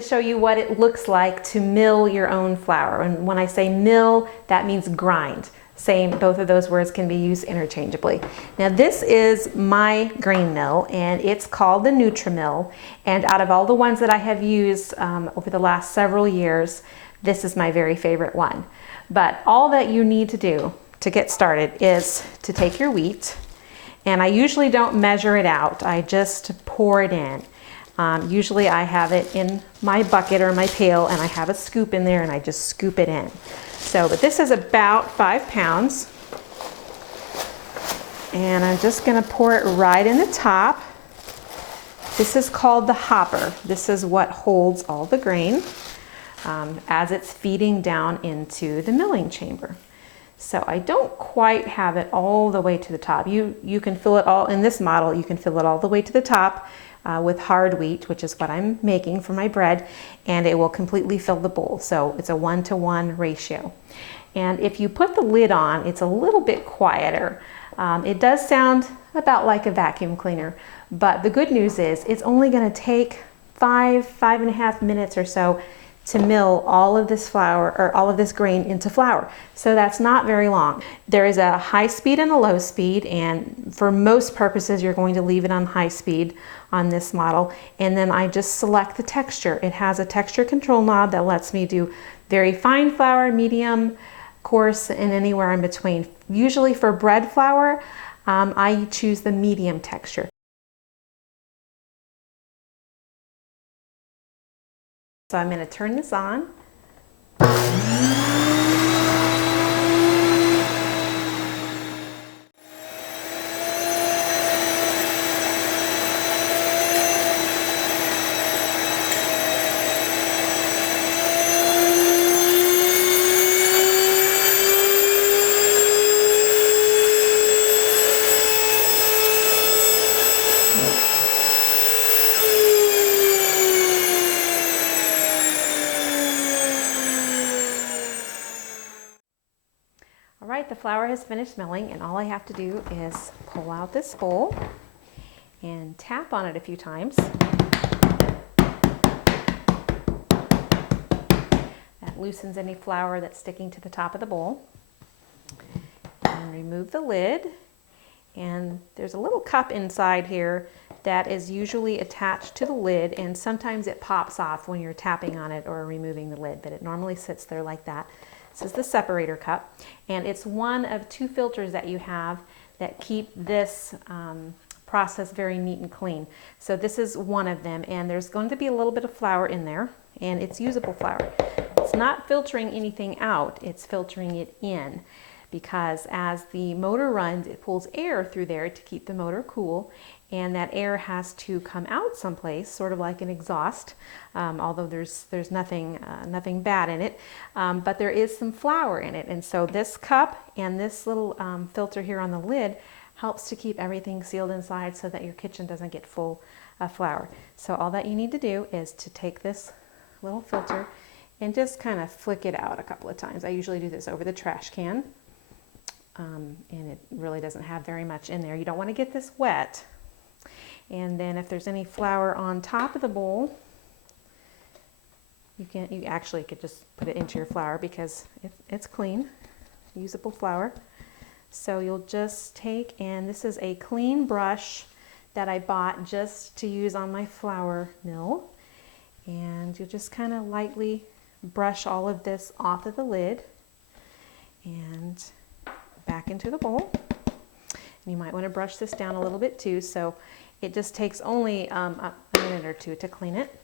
to show you what it looks like to mill your own flour. And when I say mill, that means grind. Same, both of those words can be used interchangeably. Now this is my grain mill, and it's called the Nutri-Mill. And out of all the ones that I have used over the last several years, this is my very favorite one. But all that you need to do to get started is to take your wheat, and I usually don't measure it out, I just pour it in. Usually I have it in my bucket or my pail, and I have a scoop in there and I just scoop it in. So, but this is about 5 pounds, and I'm just gonna pour it right in the top. This is called the hopper. This is what holds all the grain as it's feeding down into the milling chamber. So I don't quite have it all the way to the top. You can fill it all, in this model, you can fill it all the way to the top with hard wheat, which is what I'm making for my bread, and it will completely fill the bowl. So it's a 1-to-1 ratio. And if you put the lid on, it's a little bit quieter. It does sound about like a vacuum cleaner, but the good news is it's only going to take 5.5 minutes or so to mill all of this flour, or all of this grain, into flour. So that's not very long. There is a high speed and a low speed, and for most purposes you're going to leave it on high speed on this model. And then I just select the texture. It has a texture control knob that lets me do very fine flour, medium, coarse, and anywhere in between. Usually for bread flour, I choose the medium texture. So I'm going to turn this on. All right, the flour has finished milling, and all I have to do is pull out this bowl and tap on it a few times. That loosens any flour that's sticking to the top of the bowl. And remove the lid, and there's a little cup inside here that is usually attached to the lid, and sometimes it pops off when you're tapping on it or removing the lid, but it normally sits there like that. This is the separator cup, and it's one of 2 filters that you have that keep this process very neat and clean. So this is one of them, and there's going to be a little bit of flour in there, and it's usable flour. It's not filtering anything out, it's filtering it in, because as the motor runs, it pulls air through there to keep the motor cool, and that air has to come out someplace, sort of like an exhaust, although there's nothing bad in it, but there is some flour in it. And so this cup and this little filter here on the lid helps to keep everything sealed inside so that your kitchen doesn't get full of flour. So all that you need to do is to take this little filter and just kind of flick it out a couple of times. I usually do this over the trash can, and it really doesn't have very much in there. You don't want to get this wet. And then if there's any flour on top of the bowl, you actually could just put it into your flour because it's clean, usable flour. So you'll just take, and this is a clean brush that I bought just to use on my flour mill, and you'll just kind of lightly brush all of this off of the lid and back into the bowl. And you might want to brush this down a little bit too, so it just takes only a minute or 2 to clean it.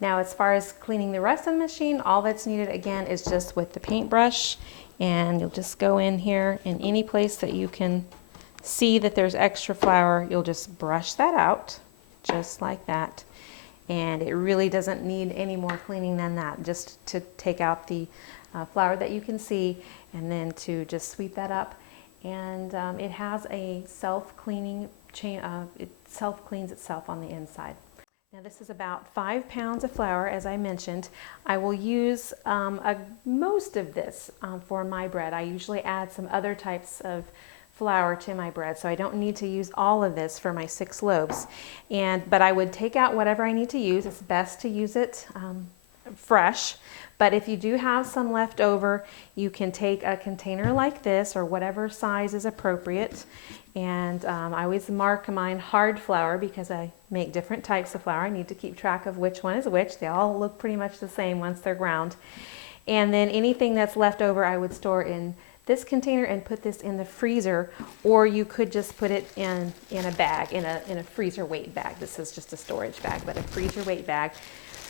Now, as far as cleaning the rest of the machine, all that's needed again is just with the paintbrush, and you'll just go in here, in any place that you can see that there's extra flour, you'll just brush that out, just like that. And it really doesn't need any more cleaning than that, just to take out the flour that you can see, and then to just sweep that up. And it has a self-cleaning chain, it self-cleans itself on the inside. Now this is about 5 pounds of flour, as I mentioned. I will use most of this for my bread. I usually add some other types of flour to my bread, so I don't need to use all of this for my 6 loaves. But I would take out whatever I need to use. It's best to use it fresh, but if you do have some left over, you can take a container like this or whatever size is appropriate. And I always mark mine hard flour because I make different types of flour. I need to keep track of which one is which. They all look pretty much the same once they're ground. And then anything that's left over, I would store in this container and put this in the freezer, or you could just put it in a bag, in a freezer weight bag. This is just a storage bag, but a freezer weight bag.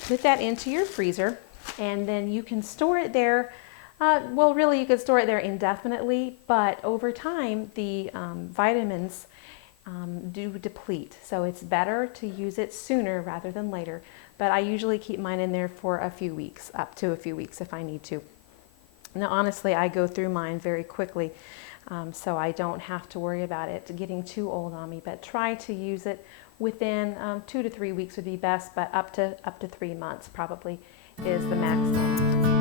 Put that into your freezer, and then you can store it there. Well, really, you could store it there indefinitely, but over time, the vitamins do deplete. So it's better to use it sooner rather than later. But I usually keep mine in there for a few weeks, up to a few weeks if I need to. Now, honestly, I go through mine very quickly, so I don't have to worry about it getting too old on me. But try to use it within 2 to 3 weeks would be best, but up to 3 months probably is the maximum.